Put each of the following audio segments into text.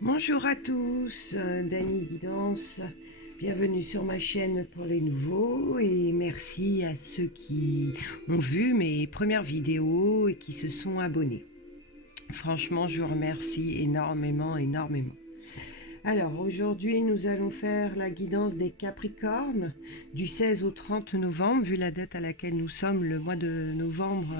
Bonjour à tous, Dany Guidance, bienvenue sur ma chaîne pour les nouveaux et merci à ceux qui ont vu mes premières vidéos et qui se sont abonnés. Franchement, je vous remercie énormément. Alors aujourd'hui, nous allons faire la guidance des Capricornes du 16 au 30 novembre. Vu la date à laquelle nous sommes, le mois de novembre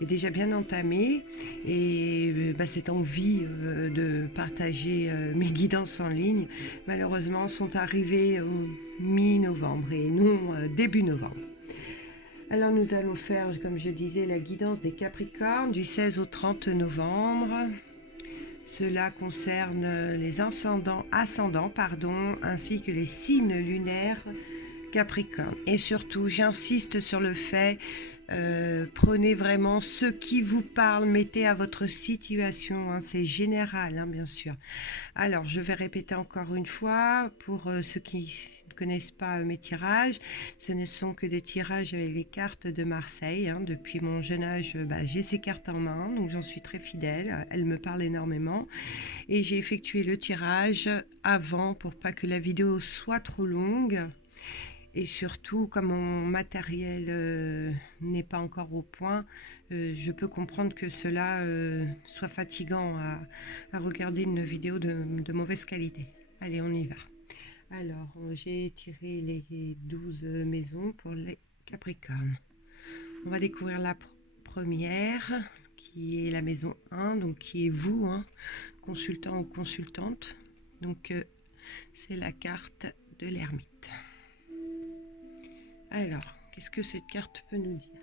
est déjà bien entamé et cette envie de partager mes guidances en ligne, malheureusement, sont arrivées au mi-novembre et non début novembre. Alors nous allons faire, comme je disais, la guidance des Capricornes du 16 au 30 novembre. Cela concerne les ascendants, ainsi que les signes lunaires Capricorne. Et surtout, j'insiste sur le fait, prenez vraiment ce qui vous parle, mettez à votre situation, c'est général, bien sûr. Alors, je vais répéter encore une fois, pour ceux qui ne connaissent pas mes tirages, ce ne sont que des tirages avec les cartes de Marseille. Depuis mon jeune âge, j'ai ces cartes en main, donc j'en suis très fidèle, elles me parlent énormément. Et j'ai effectué le tirage avant pour pas que la vidéo soit trop longue. Et surtout, comme mon matériel n'est pas encore au point, je peux comprendre que cela soit fatigant à regarder une vidéo de mauvaise qualité. Allez, on y va. Alors, j'ai tiré les 12 maisons pour les Capricornes. On va découvrir la première, qui est la maison 1, donc qui est vous, consultant ou consultante. Donc, c'est la carte de l'ermite. Alors, qu'est-ce que cette carte peut nous dire?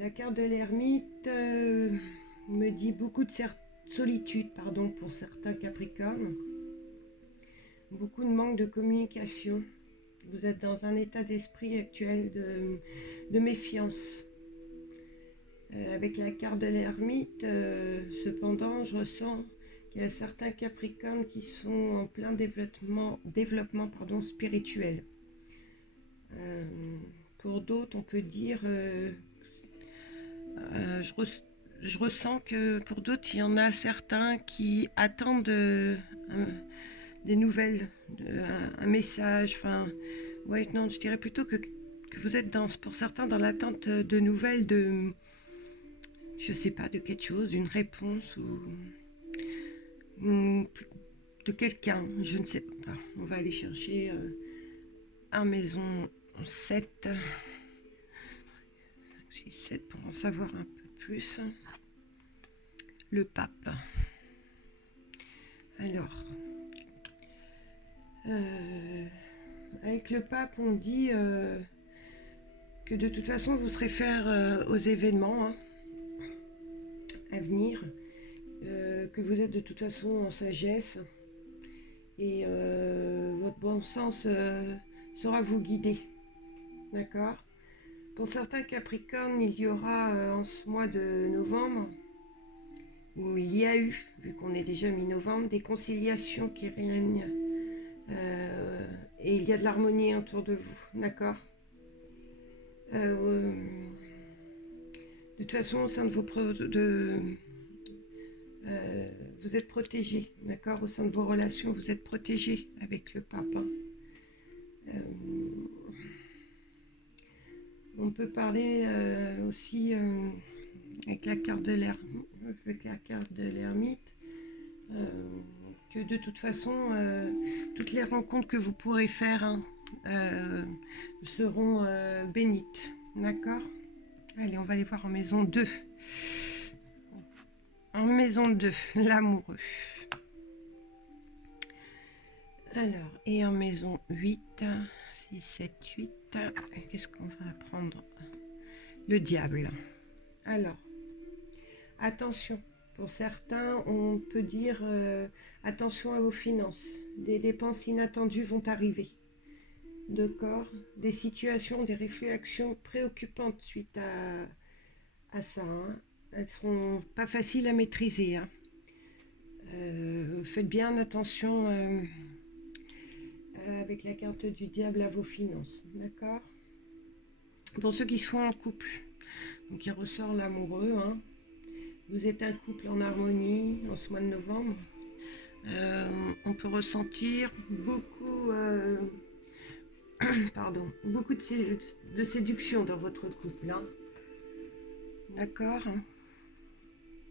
La carte de l'ermite me dit beaucoup de solitude, pour certains Capricornes. Beaucoup de manque de communication. Vous êtes dans un état d'esprit actuel de méfiance. Avec la carte de l'ermite, cependant, je ressens qu'il y a certains Capricornes qui sont en plein développement spirituel. Pour d'autres, on peut dire, je ressens que pour d'autres, il y en a certains qui attendent des nouvelles, un message. Non, je dirais plutôt que vous êtes pour certains dans l'attente de nouvelles je sais pas, de quelque chose, d'une réponse ou de quelqu'un, je ne sais pas. On va aller chercher un maison 7, 6, 7 pour en savoir un peu plus. Le pape. Alors, avec le pape, on dit que de toute façon, vous serez faire aux événements à venir, que vous êtes de toute façon en sagesse et votre bon sens sera vous guider. D'accord? Pour certains Capricornes, il y aura en ce mois de novembre, où il y a eu, vu qu'on est déjà mi-novembre, des conciliations qui règnent et il y a de l'harmonie autour de vous, d'accord? De toute façon, au sein de vous êtes protégés, d'accord? Au sein de vos relations, vous êtes protégés avec le pape. On peut parler aussi avec la carte de l'ermite, que de toute façon, toutes les rencontres que vous pourrez faire seront bénites, d'accord? Allez, on va aller voir en maison 2. En maison 2, l'amoureux. Alors, et en maison 8, 6, 7, 8, qu'est-ce qu'on va apprendre? Le diable. Alors, attention, pour certains, on peut dire attention à vos finances. Des dépenses inattendues vont arriver. D'accord? Des situations, des réflexions préoccupantes suite à ça. Elles seront pas faciles à maîtriser. Faites bien attention avec la carte du diable à vos finances. D'accord? Pour ceux qui sont en couple, donc il ressort l'amoureux, Vous êtes un couple en harmonie en ce mois de novembre. On peut ressentir beaucoup, pardon, beaucoup de séduction dans votre couple. Hein. D'accord.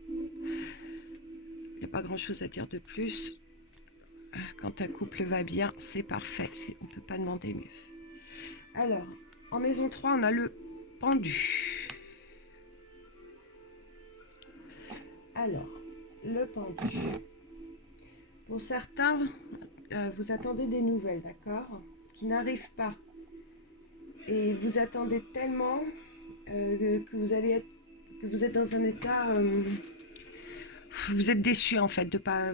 Il n'y a pas grand-chose à dire de plus. Quand un couple va bien, c'est parfait. On ne peut pas demander mieux. Alors, en maison 3, on a le pendu. Alors, le pendu. Pour certains, vous attendez des nouvelles, d'accord, qui n'arrivent pas. Et vous attendez tellement que vous êtes dans un état... vous êtes déçu en fait de pas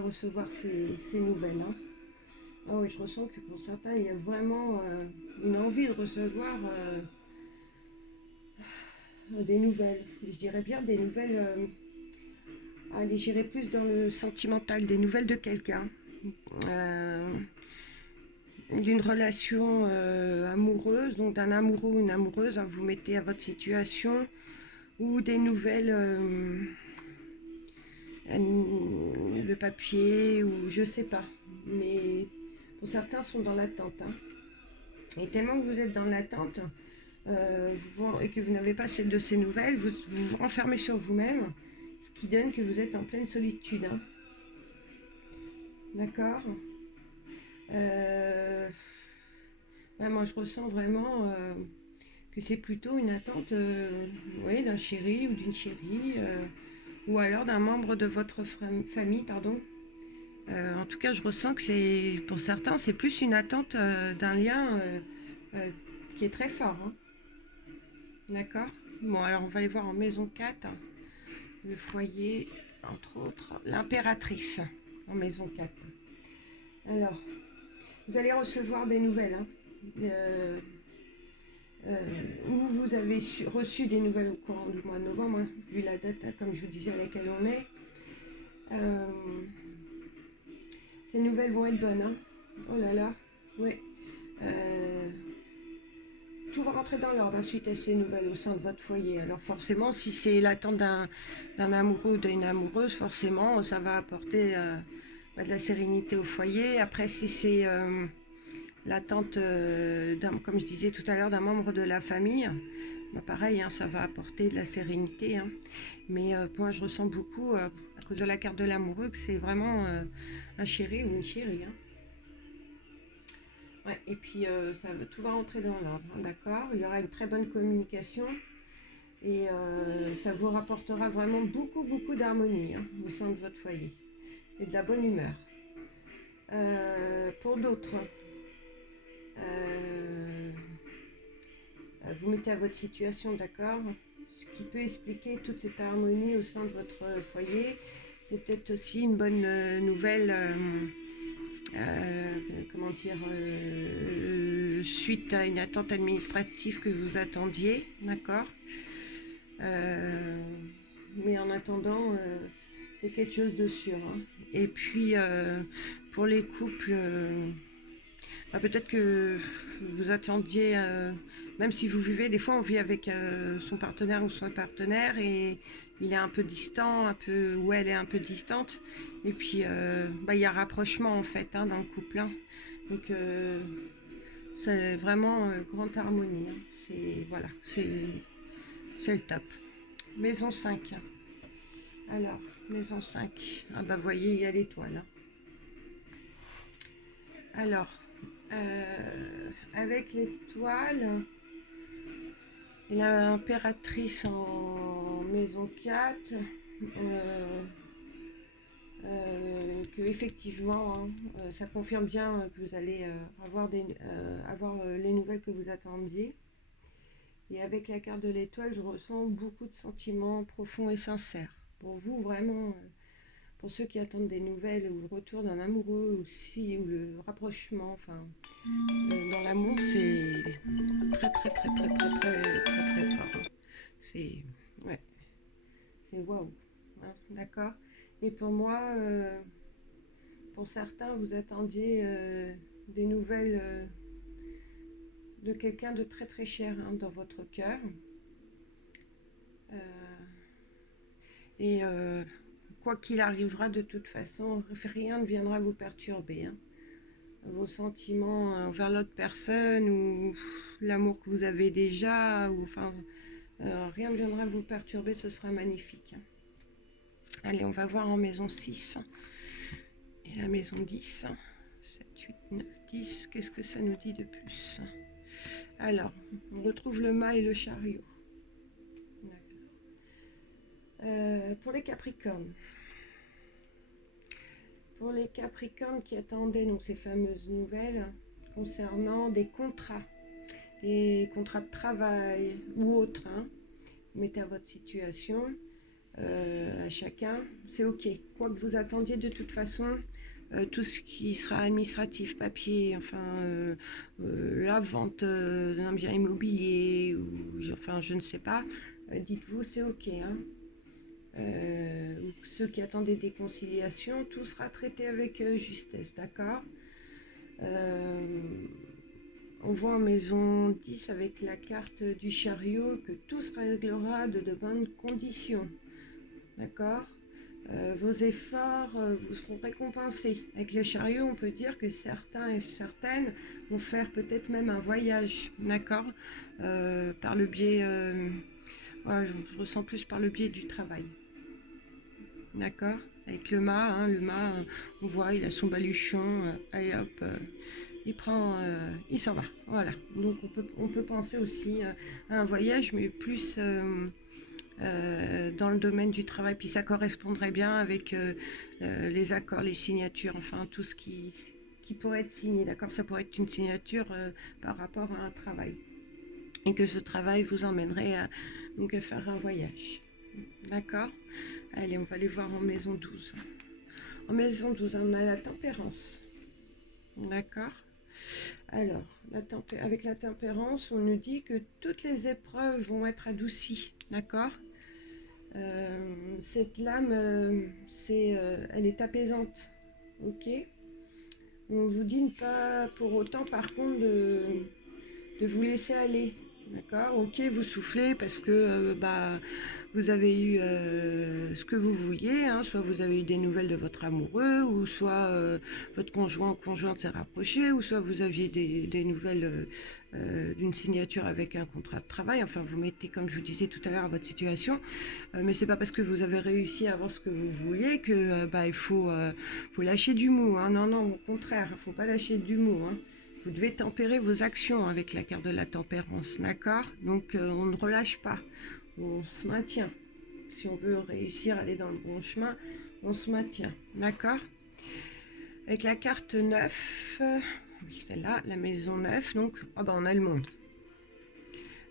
recevoir ces nouvelles. Hein. Ah oui, je ressens que pour certains, il y a vraiment une envie de recevoir des nouvelles. Je dirais bien des nouvelles... allez, j'irai plus dans le sentimental, des nouvelles de quelqu'un. D'une relation amoureuse, donc d'un amoureux ou une amoureuse, hein, vous mettez à votre situation, ou des nouvelles de papier, ou je sais pas. Mais pour certains sont dans l'attente. Hein. Et tellement que vous êtes dans l'attente et que vous n'avez pas celle de ces nouvelles, vous vous renfermez sur vous-même, ce qui donne que vous êtes en pleine solitude. Hein. D'accord. Ouais, moi je ressens vraiment que c'est plutôt une attente oui, d'un chéri ou d'une chérie, ou alors d'un membre de votre famille, pardon. En tout cas, je ressens que c'est, pour certains, c'est plus une attente d'un lien euh, qui est très fort. Hein. D'accord. Bon, alors on va aller voir en maison 4, hein, le foyer, entre autres, l'impératrice, en maison 4. Alors, vous allez recevoir des nouvelles. Hein. Où vous avez reçu des nouvelles au courant du mois de novembre, hein, vu la date, hein, comme je vous disais, à laquelle on est. Ces nouvelles vont être bonnes. Hein. Oh là là, ouais. Tout va rentrer dans l'ordre suite à ces nouvelles au sein de votre foyer. Alors forcément, si c'est l'attente d'un amoureux ou d'une amoureuse, forcément, ça va apporter de la sérénité au foyer. Après, si c'est l'attente, comme je disais tout à l'heure, d'un membre de la famille, bah pareil, hein, ça va apporter de la sérénité. Hein. Mais moi, je ressens beaucoup, à cause de la carte de l'amoureux, que c'est vraiment un chéri ou une chérie. Hein. Ouais, et puis, tout va rentrer dans l'ordre, hein, d'accord. Il y aura une très bonne communication et ça vous rapportera vraiment beaucoup, beaucoup d'harmonie hein, au sein de votre foyer et de la bonne humeur. Pour d'autres, vous mettez à votre situation, d'accord. Ce qui peut expliquer toute cette harmonie au sein de votre foyer, c'est peut-être aussi une bonne nouvelle, comment dire, suite à une attente administrative que vous attendiez, d'accord. Mais en attendant, c'est quelque chose de sûr. Hein. Et puis, pour les couples, peut-être que vous attendiez, même si vous vivez, des fois on vit avec son partenaire ou son partenaire et il est un peu distant, ou elle est un peu distante. Et puis il y a rapprochement en fait hein, dans le couple. Hein. Donc c'est vraiment grande harmonie. Hein. C'est le top. Maison 5. Alors, maison 5. Ah bah voyez, il y a l'étoile. Hein. Alors, avec l'étoile, l'impératrice en maison 4, que effectivement, hein, ça confirme bien que vous allez avoir les nouvelles que vous attendiez. Et avec la carte de l'étoile, je ressens beaucoup de sentiments profonds et sincères. Pour vous, vraiment, pour ceux qui attendent des nouvelles ou le retour d'un amoureux aussi, ou le rapprochement, enfin, dans l'amour, c'est très, très, très, très, très, très, très, très fort. Hein. C'est, ouais, c'est waouh. Hein, d'accord. Et pour moi, pour certains, vous attendiez des nouvelles de quelqu'un de très, très cher hein, dans votre cœur. Et quoi qu'il arrivera, de toute façon, rien ne viendra vous perturber, hein. Vos sentiments envers l'autre personne ou l'amour que vous avez déjà, ou enfin, rien ne viendra vous perturber, ce sera magnifique, hein. Allez, on va voir en maison 6 et la maison 10. 7, 8, 9, 10. Qu'est-ce que ça nous dit de plus? Alors, on retrouve le mât et le chariot. Pour les Capricornes. Pour les Capricornes qui attendaient donc ces fameuses nouvelles concernant des contrats de travail ou autres, hein, mettez à votre situation, à chacun, c'est ok. Quoi que vous attendiez, de toute façon, tout ce qui sera administratif, papier, enfin la vente d'un bien immobilier, ou enfin je ne sais pas, dites-vous c'est ok, hein. Ceux qui attendaient des conciliations, tout sera traité avec justesse, d'accord. On voit en maison 10 avec la carte du chariot que tout se réglera de bonnes conditions, d'accord. Vos efforts vous seront récompensés. Avec le chariot, on peut dire que certains et certaines vont faire peut-être même un voyage, d'accord, par le biais, ouais, je ressens plus par le biais du travail. D'accord. Avec le mât, hein, on voit, il a son baluchon, allez hop, il prend, il s'en va. Voilà. Donc on peut penser aussi à un voyage, mais plus dans le domaine du travail. Puis ça correspondrait bien avec les accords, les signatures, enfin tout ce qui pourrait être signé. D'accord. Ça pourrait être une signature par rapport à un travail. Et que ce travail vous emmènerait donc à faire un voyage. D'accord. Allez, on va aller voir en maison 12. En maison 12, on a la tempérance. D'accord. Alors, avec la tempérance, on nous dit que toutes les épreuves vont être adoucies. D'accord. Cette lame, elle est apaisante. Ok. On vous dit ne pas pour autant, par contre, de vous laisser aller. D'accord. Ok, vous soufflez parce que vous avez eu ce que vous vouliez, hein, soit vous avez eu des nouvelles de votre amoureux, ou soit votre conjoint ou conjointe s'est rapproché, ou soit vous aviez des nouvelles d'une signature avec un contrat de travail. Enfin, vous mettez, comme je vous disais tout à l'heure, à votre situation, mais c'est pas parce que vous avez réussi à avoir ce que vous vouliez que il faut lâcher du mou, hein. Non, non, au contraire, il faut pas lâcher du mou, hein. Vous devez tempérer vos actions avec la carte de la tempérance, d'accord. Donc on ne relâche pas, on se maintient. Si on veut réussir à aller dans le bon chemin, on se maintient, d'accord. Avec la carte 9, oui, celle-là, la maison 9, donc on a le monde.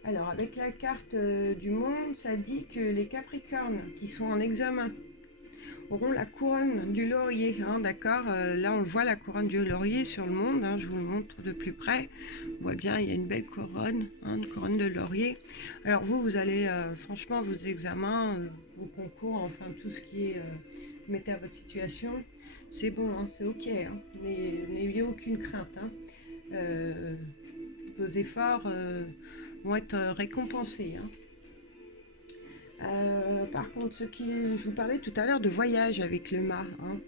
Alors avec la carte du monde, ça dit que les Capricornes qui sont en examen auront la couronne du laurier, hein, d'accord. Là on le voit, la couronne du laurier sur le monde, hein, je vous le montre de plus près. On voit bien, il y a une belle couronne, hein, une couronne de laurier. Alors vous allez, franchement, vos examens, vos concours, enfin tout ce qui est, mettez à votre situation, c'est bon, hein, c'est ok, hein. N'ayez aucune crainte, hein. Vos efforts vont être récompensés, hein. Par contre, je vous parlais tout à l'heure de voyage avec le mât, hein.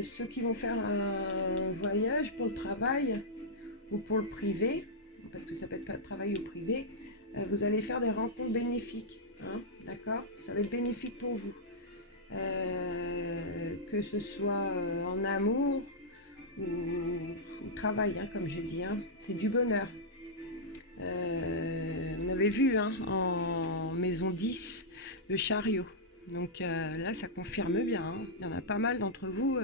Ceux qui vont faire un voyage pour le travail ou pour le privé, parce que ça peut être pas le travail ou privé, vous allez faire des rencontres bénéfiques, hein, d'accord. Ça va être bénéfique pour vous, que ce soit en amour ou au travail, hein, comme je dis, hein. C'est du bonheur. On avait vu, hein, en maison 10 le chariot. Donc là, ça confirme bien, hein. Il y en a pas mal d'entre vous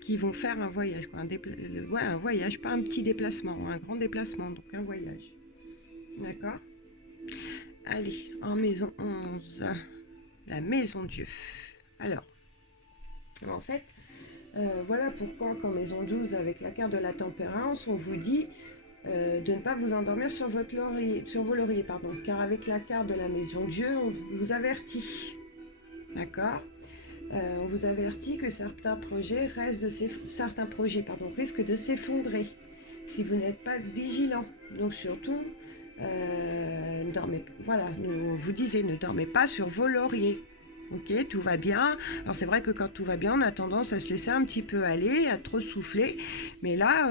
qui vont faire un voyage, quoi. Un voyage, pas un petit déplacement, un grand déplacement, donc un voyage. D'accord. Allez, en maison 11, la maison Dieu. Alors, en fait, voilà pourquoi qu'en maison 12, avec la carte de la tempérance, on vous dit de ne pas vous endormir sur vos lauriers, car avec la carte de la maison Dieu, on vous avertit, d'accord. On vous avertit que certains projets risquent de s'effondrer si vous n'êtes pas vigilant. Donc surtout, ne dormez pas sur vos lauriers. ok, tout va bien. Alors c'est vrai que quand tout va bien, on a tendance à se laisser un petit peu aller, à trop souffler. Mais là,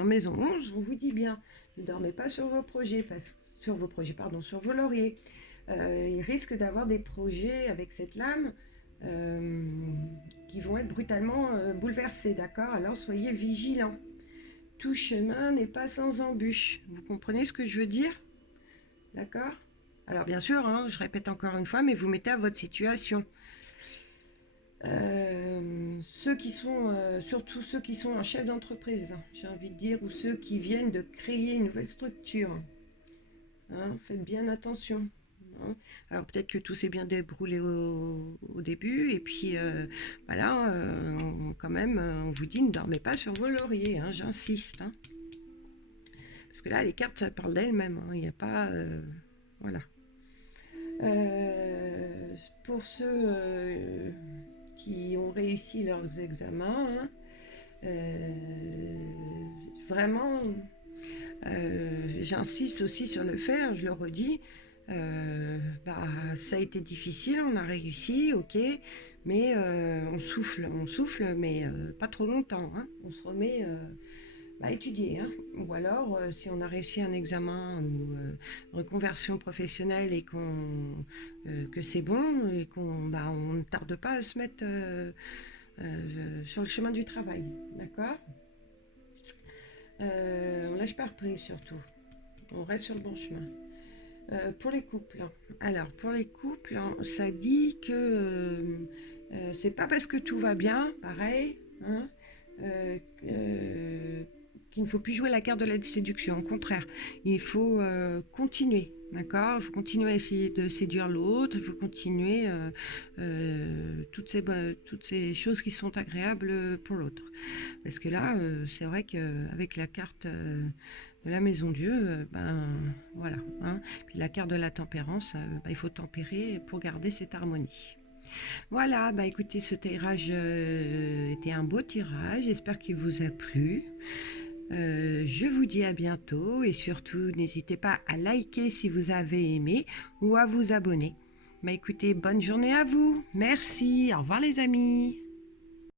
en maison 11, on vous dit bien, ne dormez pas sur vos projets, sur vos lauriers. Il risque d'avoir des projets avec cette lame euh, qui vont être brutalement bouleversés, d'accord? Alors soyez vigilants. Tout chemin n'est pas sans embûche. Vous comprenez ce que je veux dire? D'accord? Alors bien sûr, hein, je répète encore une fois, mais vous mettez à votre situation. Ceux qui sont, surtout ceux qui sont en chef d'entreprise, hein, j'ai envie de dire, ou ceux qui viennent de créer une nouvelle structure, hein, faites bien attention. Hein. Alors peut-être que tout s'est bien déroulé au début, et puis voilà, quand même, on vous dit ne dormez pas sur vos lauriers, hein, j'insiste. Hein. Parce que là, les cartes parlent d'elles-mêmes, hein, il n'y a pas... voilà. Pour ceux qui ont réussi leurs examens, hein, vraiment, j'insiste aussi sur le fait, je le redis, ça a été difficile, on a réussi, ok, mais on souffle, mais pas trop longtemps, hein, on se remet à étudier, hein. Ou alors si on a réussi un examen ou reconversion professionnelle et que c'est bon et on ne tarde pas à se mettre sur le chemin du travail, d'accord. On lâche pas reprise surtout, on reste sur le bon chemin. Pour les couples, alors pour les couples, ça dit que c'est pas parce que tout va bien, pareil, hein, qu'il ne faut plus jouer la carte de la séduction. Au contraire, il faut continuer, d'accord. Il faut continuer à essayer de séduire l'autre. Il faut continuer toutes ces choses qui sont agréables pour l'autre. Parce que là, c'est vrai qu'avec la carte de la maison Dieu, voilà. Hein. Puis la carte de la tempérance, il faut tempérer pour garder cette harmonie. Voilà, écoutez, ce tirage était un beau tirage. J'espère qu'il vous a plu. Je vous dis à bientôt et surtout n'hésitez pas à liker si vous avez aimé ou à vous abonner. Écoutez, bonne journée à vous. Merci. Au revoir les amis.